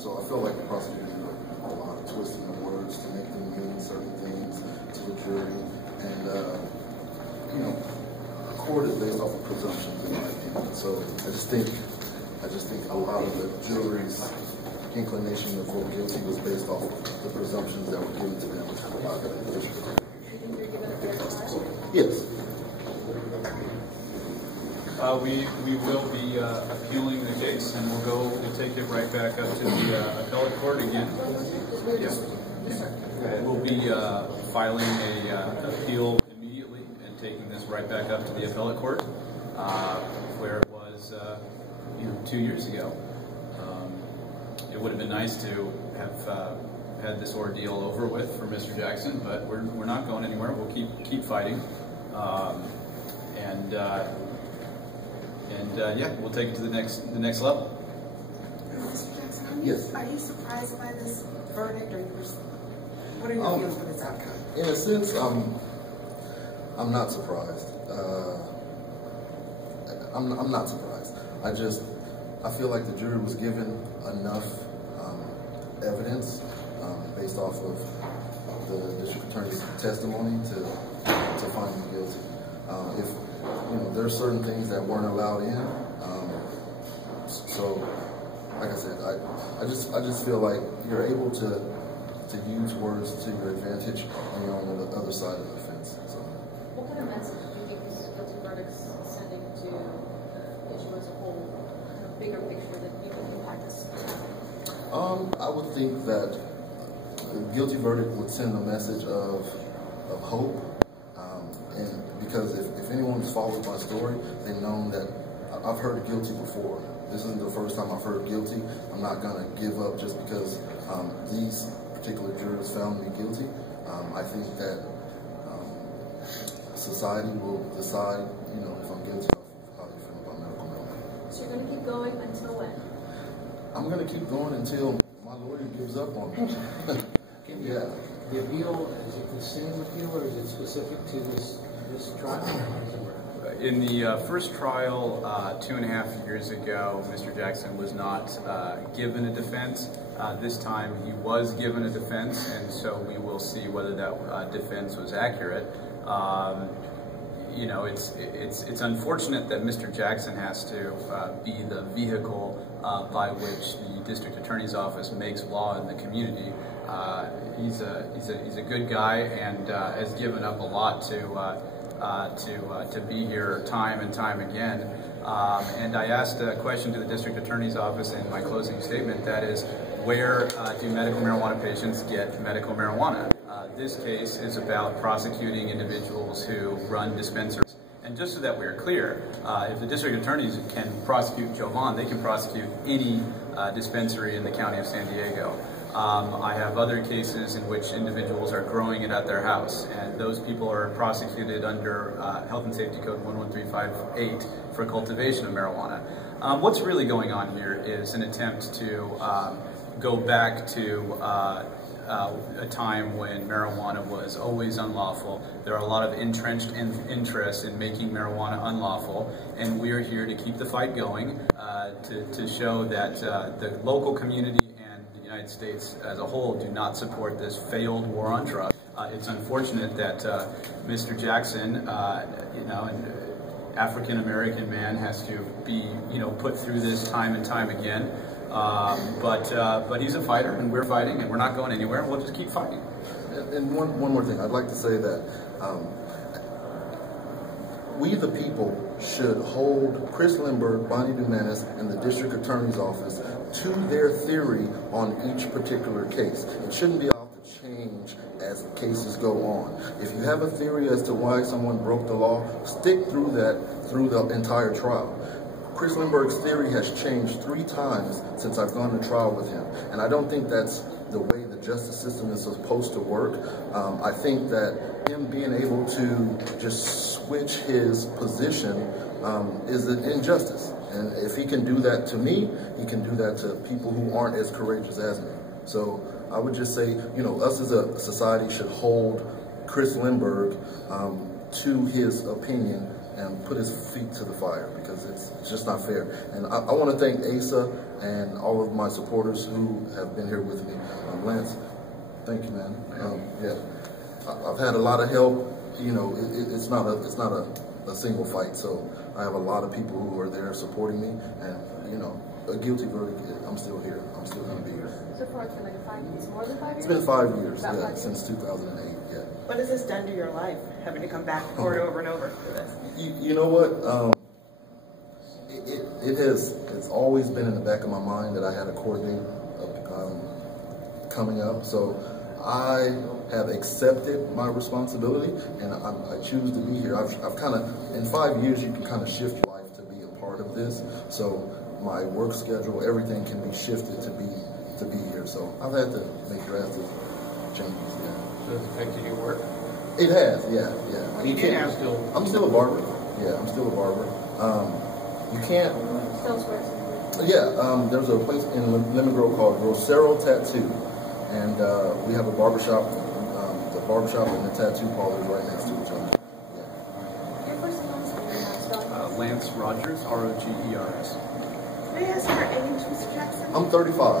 So I feel like the prosecutor did a lot of twisting of words to make them mean certain things to the jury, and court is based off of presumptions, in my opinion. So I just think a lot of the jury's inclination to vote guilty was based off of the presumptions that were given to them by the district court. Do you think they're given a fair trial? Yes. We will be appealing the case, and we'll take it right back up to the appellate court again. Yeah. We'll be filing a appeal immediately and taking this right back up to the appellate court, where it was 2 years ago. It would have been nice to have had this ordeal over with for Mr. Jackson, but we're not going anywhere. We'll keep fighting, yeah, we'll take it to the next level. Mr. Jackson, yes. Are you surprised by this verdict, or what are your feelings for this outcome? In a sense, I'm not surprised. I'm not surprised. I feel like the jury was given enough evidence based off of the district attorney's testimony to find him guilty. If there are certain things that weren't allowed in, so like I said, I just feel like you're able to use words to your advantage when you're on the other side of the fence. So. What kind of message do you think these guilty verdicts sending to the issue as a whole, kind of bigger picture that you can impact us? I would think that the guilty verdict would send a message of hope, and because if anyone's followed my story, they've known that I've heard guilty before. This isn't the first time I've heard guilty. I'm not going to give up just because these particular jurors found me guilty. I think that society will decide, if I'm guilty of how they feel about medical marijuana. So you're going to keep going until when? I'm going to keep going until my lawyer gives up on me. Yeah. The appeal, is it the same appeal, or is it specific to this trial? In the first trial 2.5 years ago, Mr. Jackson was not given a defense. This time he was given a defense, and so we will see whether that defense was accurate. It's unfortunate that Mr. Jackson has to be the vehicle by which the district attorney's office makes law in the community. He's a good guy and has given up a lot to be here time and time again. And I asked a question to the district attorney's office in my closing statement, that is, where do medical marijuana patients get medical marijuana? This case is about prosecuting individuals who run dispensaries. And just so that we're clear, if the district attorneys can prosecute Jovan, they can prosecute any dispensary in the county of San Diego. I have other cases in which individuals are growing it at their house, and those people are prosecuted under Health and Safety Code 11358 for cultivation of marijuana. What's really going on here is an attempt to go back to a time when marijuana was always unlawful. There are a lot of entrenched interests in making marijuana unlawful, and we are here to keep the fight going, to show that the local community and the United States as a whole do not support this failed war on drugs. It's unfortunate that Mr. Jackson, an African-American man, has to be, put through this time and time again. But he's a fighter, and we're fighting, and we're not going anywhere. We'll just keep fighting. And one more thing, I'd like to say that we the people should hold Chris Lindbergh, Bonnie Dumanis, and the district attorney's office to their theory on each particular case. It shouldn't be off the change as cases go on. If you have a theory as to why someone broke the law, stick through that through the entire trial. Chris Lindbergh's theory has changed 3 times since I've gone to trial with him, and I don't think that's the way the justice system is supposed to work. I think that him being able to just switch his position is an injustice, and if he can do that to me, he can do that to people who aren't as courageous as me. So I would just say, us as a society should hold Chris Lindbergh to his opinion and put his feet to the fire, because it's just not fair. And I want to thank Asa and all of my supporters who have been here with me. Lance, thank you, man. Yeah, I've had a lot of help. You know, it's not a single fight, so I have a lot of people who are there supporting me, and you know, a guilty verdict, I'm still here. I'm still going to be here. So far it's been like 5 years, more than 5 years? It's been 5 years, About yeah, 5 years? since 2008, yeah. What has this done to your life, having to come back for it over and over for this? You know what? It's always been in the back of my mind that I had a court date coming up. So I have accepted my responsibility, and I choose to be here. I've kind of, in 5 years, you can kind of shift your life to be a part of this. So my work schedule, everything can be shifted to be here. So I've had to make drastic changes. Yeah. So it's affected your work? It has, yeah. What do you do now? I'm still a barber. Yeah, I'm still a barber. You can't. Still swears. Yeah, there's a place in Lemon Grove called Rosero Tattoo, and we have a barbershop. The barbershop and the tattoo parlor is right next to each other. Yeah. Your first and last name, Lance Rogers, Rogers. May I ask your age, Mr. Jackson? I'm 35.